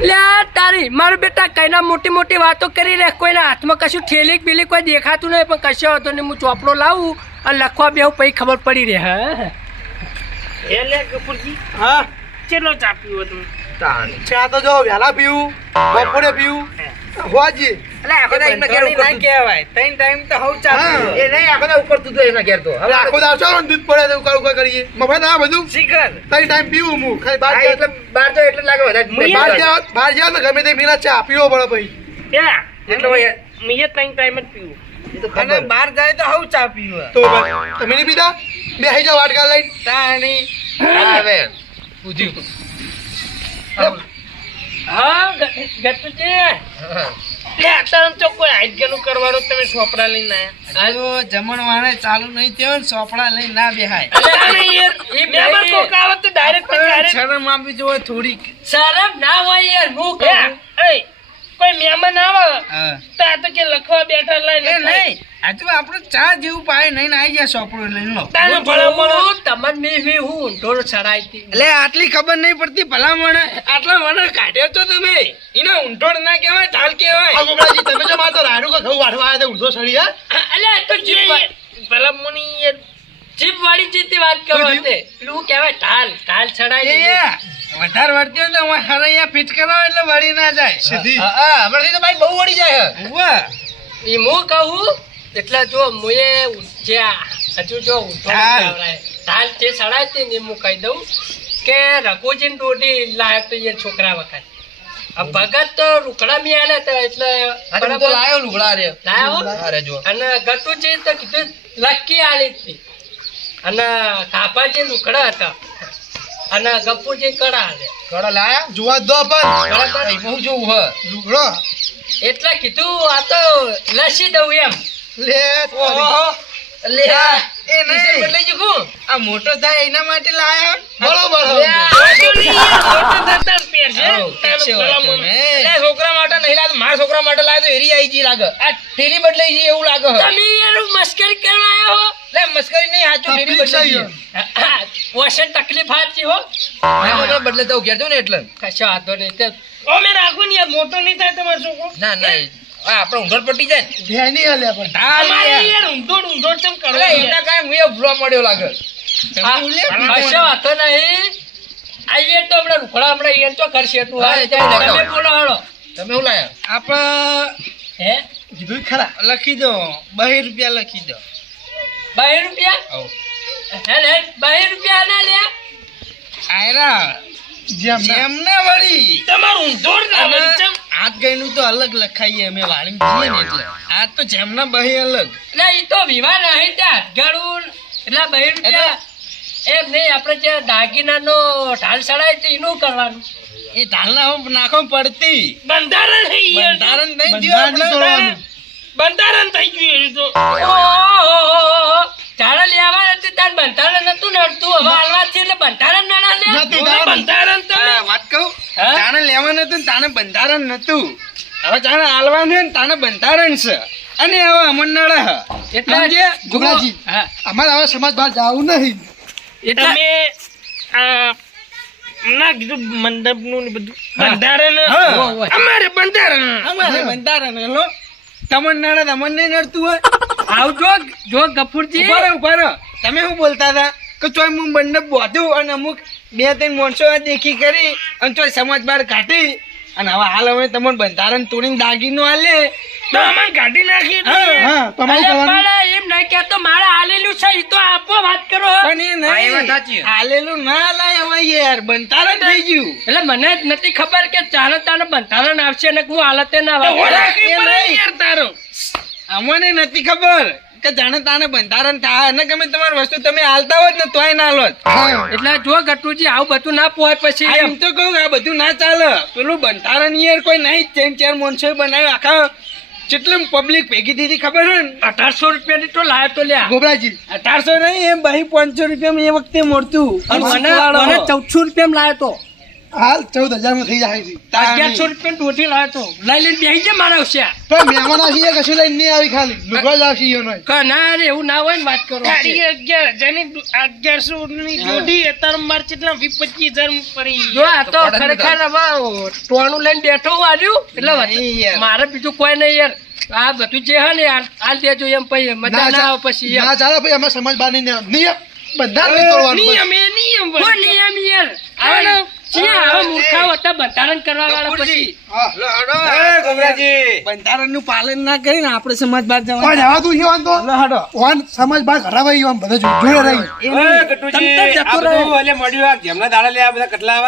લે તારી મારું બેટા કઈના મોટી મોટી વાતો કરી રે, કોઈના હાથમાં કશું ઠેલી બીલી કોઈ દેખાતું નહીં, પણ કશો હતો ને હું ચોપડો લાવું અને લખવા બેહું પછી ખબર પડી રહે. હા એટલે ગફુરજી હા ચેલો ચા પીવો તમે? ચા તો જો વહેલા પીવું, બપોરે પીવું, હોજી. એટલે આખો દાડો એમના ઘેર ના કહેવાય. ત્રણ ટાઈમ તો હવ ચા હા. પીવો. એ નહીં આખો દાડો ઉપર તું તો એમના ઘેર તો. હવે આખો દાડો ચાલો ને દૂધ પડે તો ઉકાળ કરીએ. મફત આ બધું શિખર. ત્રણ ટાઈમ પીવું હું. ખાલી બહાર હા, જાય એટલે બહાર તો એટલે લાગે વધારે. બહાર જાવ ને ગમે તે પીલા ચા પીવો પડે પછી. એટલે ભાઈ મેં ત્રણ ટાઈમ જ પીવું. એ તો ખબર. બહાર જાય તો હવ ચા પીવો. તો ભાઈ તમે નહીં પીતા? બેસી જાઓ વાટકા લઈને. તાણી હવે પૂછ્યું. હા ગટુજી લે અત્યારે તો કોઈ આઈડિયાનું કરવાનું તમે સોપડા લઈને આયા. આ જમણવારે ચાલુ નહીં થયો ને સોપડા લઈને ના બેહાય. અરે યાર એ મહેમાન કોક આવે તો ડાયરેક્ટ શરમ આપવી જોઈએ થોડીક. શરમ ના હોય યાર, હું એ કહું કોઈ મહેમાન આવે હા. તો આ તો કે લખવા બેઠા એ લઈને નહીં આજુ આપણે ચા જેવું પાય નહીં આવી જાય સોપડો લઈને લો. તારે ભલામણ તમને મેં હું ઢોર ચડાવી એટલે આટલી ખબર નહીં પડતી ભલામણ આટલા મને કાઢ્યો તો તમે એને ઊંટોડ ના કહેવાય ઢાલ કહેવાય. આ ગોબરાજી તમે જો મારે તો રાડું કે ઘઉં વાઢવા આવ્યા હતા ઊંધો સળી હા? અલ્યા તો ભલામણ યાર જીપ વાળી જીતી વાત કરો તે પેલું કહેવાય ઢાલ ચડાવી એ વધારે વળતી હોય તો હું હરૈયા ફિટ કરાવો એટલે વળી ના જાય સીધી. હા હમણાંથી તો ભાઈ બહુ વળી જાય હે. ઉવ્વા. એ હું કહું એટલે જો મુએ હજુ જો ઢાલ જે ચડાય તે ને હું કહી દઉં કે રઘુજીને દોઢી લાયક તો એ છોકરા વખત આ ભગત તો રૂકડા મી આલે તો એટલે આ તો લાયો લુગડા રે. લાયો અરે જો અને ગટુજી તો કીધું લકી આલી હતી અને કાપાજી રૂકડા હતા અને ગપ્પુજી કડા આલે કડા લાયા જોવા જ દો પણ કડા તો બહુ જોવું હે. લુગડો એટલે કીધું આ તો લસી દઉં એમ. લે ઓહો. લે એ કિશન નહીં બદલાઈ ગયું આ મોટો થાય એના માટે લાયા. બરોબર લે, છોકરા માટે નહીં લાગે મારા છોકરા માટે લાગે તો એરી આવી જી લાગે આ ઠેલી બદલાઈ જી એવું લાગે હે. તમે યાર મસ્કરી કરવા આવ્યા હો. લે મસ્કરી નહીં સાચું ઠેલી બદલાઈ જી. વોશન તકલીફ હાચી હો. મને બદલે તો ઘેર જાઉં ને એટલે કશો વાંધો નહીં તે અમે રાખો ને યાર મોટો નહીં થાય તમારો છોકરો. ના ના આ આપણે ઊંઘર પટી જાય ને ભેની હલ્યા પણ અમારે ઢાલ યાર ઊંધોડ ચમ કરો અરે એમના કાંઈ મુએ ભૂલા મળ્યો લાગે. કશો વાંધો નહીં. આવીએ તો હમણાં રૂખડા હમણાં ઈયન તો કરશે તું. હા, હા, એ તો લગાવો. તમે બોલો હાલો. તમે શું લાયા આપણે હે કીધું ખરા લખી દો 2 રૂપિયા લખી દો. 2 રૂપિયા આવો. હે ને 2 રૂપિયા ના લે. આયરા જેમ ના. જેમને વળી તમારું ઊંધોડ ના અને વળી ચમ. હાથ ગઈનું તો અલગ લખાઈએ અમે વાણી જઈએ ને એટલે આ તો જેમના બહી અલગ. એટલે ઈ તો વિવાહ નહીં ત્યાં હાથગાળું એટલે 2 રૂપિયા એમ નહીં. આપણે જે દાગીનાનો ઢાલ ચડાય તો એનું કરવાનું. એ ઢાલના હું નાખો પડતી બંધારણ થઈ યાર. બંધારણ નહીં બંધારણ થયું તોડવાનું. બંધારણ થઈ ગયું એ તો. ઓહો ઝાડા લેવા નથી તાર બંધારણ નતું નડતું. હવે હાલવા છે એટલે બંધારણ નડા લે. નથી હવે દાડા. બંધારણ તમે આ વાત કહું હા? તાણે લેવાનું હતું ને તાણે બંધારણ નતું હવે તાણે હાલવાનું ને તાણે બંધારણ છે અને હવે અમરનાળા હે એટલે સમજ્યા? ગોબરાજી હા અમારે હવે સમાજ બહાર જવું નહીં. એટલે તમે આ ના કીધું મંડપનું ને બધું બંધારણ હા. ઓય. અમારે બંધારણ અમારે બંધારણ હેલો તમન્નાળા તમને નડતું હોય આવજો જો ગફુરજી. ઉભા રહો ઉભા રહો તમે શું બોલતા હતા કે ચોય હું મંડપ બોધ્યું અને અમુક 2-3 માણસો દેખી કરી અને ચોય સમાજ બહાર કાઢી અને હવે હાલ હવે તમને બંધારણ તોડીને દાગીનો આલે તો અમારે કાઢી નાખી હા તમારું અલે કરવાનું. પણ એમ નહીં કહેતો મારે હાલેલું છે ઈ તો આપો વાત કરો. પણ એ હા, એ વાત સાચી. નહીં હાલેલું ના લાય હવે યાર બંધારણ થઈ ગયું એટલે મને જ નથી ખબર કે ચાલો તારે બંધારણ આવશે ને હું હાલતે ના તો વાત. રાખવી એ પડે નહીં. યાર તારો. અમને નથી ખબર કે જાણે તાણે બંધારણ થાય અને ગમે તમારી વસ્તુ તમે હાલતા હોત ને તોય ના લોત હા. એટલે જો ગટુજી આવું બધું ના પોય પછી આ એમ. એમ તો કહું આ બધું ના ચાલે પેલું બંધારણ યાર કોઈ નહીં જ 3-4 માણસો બનાવ્યું આખા કેટલી પબ્લિક ભેગી દીધી ખબર હે ને 1800 રૂપિયાની તો લાયો તો લ્યા. ગોબરાજી 1800 નહીં એમ 500 રૂપિયા એ વખતે મળતું અને મને 1400 રૂપિયામાં લાયો તો. હાલ 14,000 માં થઈ જાય છે. 1100 રૂપિયા દોઢી લાવ્યો તો લઈ લઈને બેસી જાય મારા આવશે તો મહેમાન આવશે કશું લઈને નહીં આવી ખાલી લુગડા જ આવશે ઈયોનો. ના રે એવું ના હોય ને વાત કરો તારી 1100 ની દોઢી અત્યારે મારે કેટલા 20-25,000 પડી. જો આ તો ખરેખર હવે ટોણું લઈને બેઠો હું આવ્યું એટલે નહીં યાર. મારે બીજું કોઈ નહીં યાર આ બધું જે હે ને હાલ દેજો એમ પછી મજા ના આવે પછી ના ચાલે ભાઈ અમે સમાજ બહાર નહીં નિયમ બંધાર નહીં તોડવાનું બસ. નિયમ કોઈ નિયમ યાર આવે ને આવા મૂર્ખાઓ હતા બંધારણ કરવા વાળા પછી હા. બંધારણનું પાલન ના કરીને આપણે સમાજ બહાર પણ જવાનું. જવા તું ઈયોન તો લો હાડો. ઓન સમાજ બહાર ઘરાવાય ઈયોન બધા જોડે રહી કટલા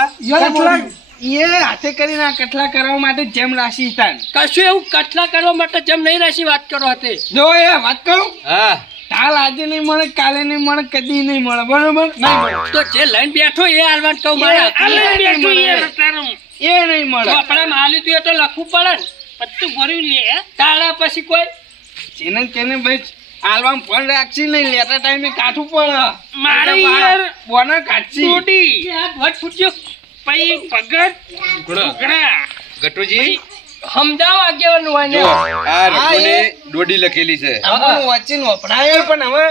એ હાથે કરીને આ કટલા કરવા માટે જેમ રાશિ તાન. કશું એવું કટલા કરવા માટે જેમ નહીં રાશી વાત કરો હતી જો એ વાત કહું કાલ આજે નહીં મળે કાલે નહીં મળે કદી નહીં મળે બરોબર નહીં મળે તો જે લઈને બેઠો એ હાલવાન કહું મારા આ લઈને બેઠું યાર તારું. એ નહીં મળે આપણા માલ્યું તું એ તો લખવું પડે ને પત્તું ભર્યું લે તાળા પછી કોઈ જેને તેને ભાઈ આલવામ ફોન રાખશી નહીં લેતા ટાઈમે કાઠું પડે મારે યાર બોના કાઢશી દોઢી આ વટ ફૂટ્યો પછી પગડ ઘોઘરા સમજાવો આગેવાનું હોય ને દોડી લખેલી છે આપણું વાંચીને વપરાય પણ હવે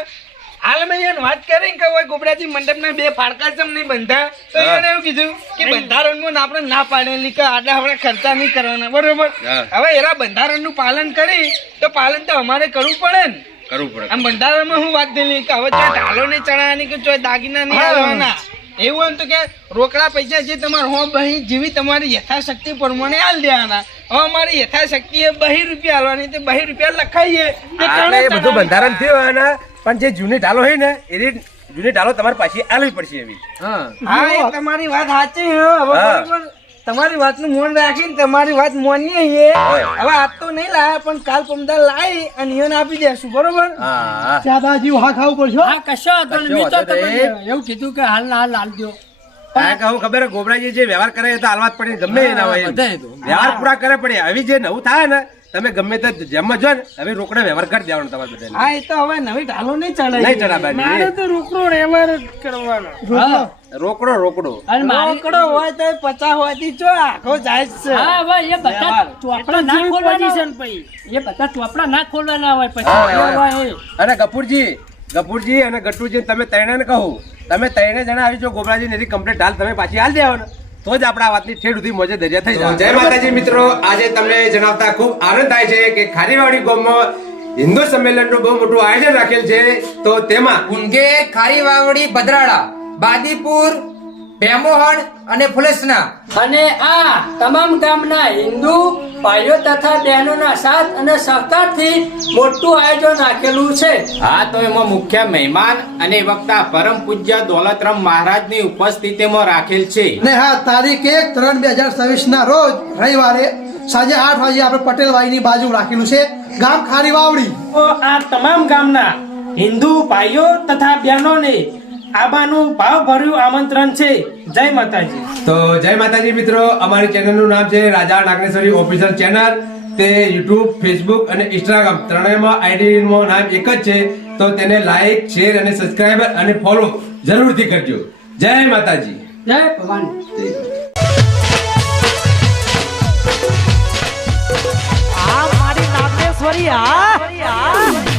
હાલ મેં એને વાત કરી કે હવે ગોબરાજી મંડપના 2 ફાડકા ચમ નહીં બંધા તો એને એવું કીધું કે બંધારણમાં આપણે ના પાડેલી કે આડા આપણે ખર્ચા નહીં કરવાના બરોબર હા. હવે એના બંધારણનું પાલન કરી તો પાલન તો અમારે કરવું પડે ને કરવું પડે આમ બંધારણમાં હું વાત થયેલી કે હવે ચોય ઢાલો નહીં ચડાવવાની કે ચોય દાગીના નહીં આવવાના એવું હોય ને તો કે રોકડા પૈસા જે તમારે હો બહી જેવી તમારી યથાશક્તિ પ્રમાણે હાલ દેવાના હવે અમારી યથાશક્તિ એ 2 રૂપિયા હાલવાની તે 2 રૂપિયા લખાઈએ તે આપણે એ બધું બંધારણ થયું અને પણ જે જૂની ઢાલો હોય ને એ જૂની ઢાલો તમારે પાછી આલવી પડશે એવી હા એ તમારી વાત સાચી છે હવે હા. બરોબર તમારી વાતનું મોન રાખીને તમારી વાત મોનીએ છીએ હવે આજ તો નહીં લાયા પણ કાલ પમદાર લાવી અને ઈયોને આપી દેશું બરોબર હા ચાદાજી હા ખાવું પડશે હો. હા કશો વાંધો નહીં. મેં તો કશો વાંધો તમને નહીં. એવું કીધું કે હાલ ના હાલ હાલ દો આ કહું ખબર હે, ગોબરાજી જે વ્યવહાર કરે એ તો હાલવા જ પડે ગમે એના હોય એમ. બધાય તો. વ્યવહાર પૂરા કરે પડે હવે જે નવું થાય ને તમે ગમે તે જેમ જો ને હવે રોકડા વ્યવહાર કરી દેવાનો તમારે બધાને હા એ તો હવે નવી ઢાલો નહીં નહીં ચડાય ચડાવવાની. મારે તો રોકડો વ્યવહાર જ કરવાનો. હા. રોકડો અને મારી રોકડો હોય તો 50 હોવાથી જો આખો જાય જ છે હા ભાઈ એ બધા ચોપડા ના જેવી ખોલવાના position પછી. એ બધા ચોપડા ના ખોલવાના હોય પછી હા, એ હા. હોય એ. અને ગફુરજી અને ગટ્ટુજી તમે ત્રણેયને કહું તમે ત્રણે જણા આવી જો ગોબરાજી ને કમ્પ્લીટ હાલ તમે પાછી હાલ દેવો ને તો જ આપણા વાતની ઠેડ સુધી મોજે દરિયા થઈ જાય. જય માતાજી મિત્રો, આજે તમને જણાવતા ખૂબ આનંદ થાય છે કે ખારીવાડી ગામમાં હિન્દુ સંમેલનનું બહુ મોટું આયોજન રાખેલ છે. તો તેમાં ઉનગે ખારી વાવડી ભદ્રાડા બાદીપુર ભેમોહણ અને ફુલેસના અને આ તમામ ગામના હિન્દુ ભાઈઓ તથા બહેનોના સાથ અને સહકારથી મોટું આયોજન રાખેલું છે. હા તો એમાં મુખ્ય મહેમાન અને વક્તા પરમ પૂજ્ય દોલતરામ મહારાજની ઉપસ્થિતિમાં રાખેલ છે. ને હા તારીખ 1/3/2026 ના રોજ રવિવારે સાંજે 8 વાગે આપણે પટેલવાડીની બાજુ રાખેલું છે ગામ ખારી વાવડી. તો આ તમામ ગામના હિન્દુ ભાઈઓ તથા બહેનોને આબાનું ભાવભર્યું આમંત્રણ છે. જય માતાજી. તો જય માતાજી મિત્રો, અમારી ચેનલનું નામ છે રાજા નાગેશ્વરી ઓફિશિયલ ચેનલ. તે યુટ્યુબ, ફેસબુક અને ઇન્સ્ટાગ્રામ ત્રણેયમાં આઈડીનું નામ એક જ છે. તો તેને લાઈક, શેર અને સબસ્ક્રાઇબર અને ફોલો જરૂરથી કરજો. જય માતાજી. જય ભવાની. આ મારી નાગેશ્વરી આ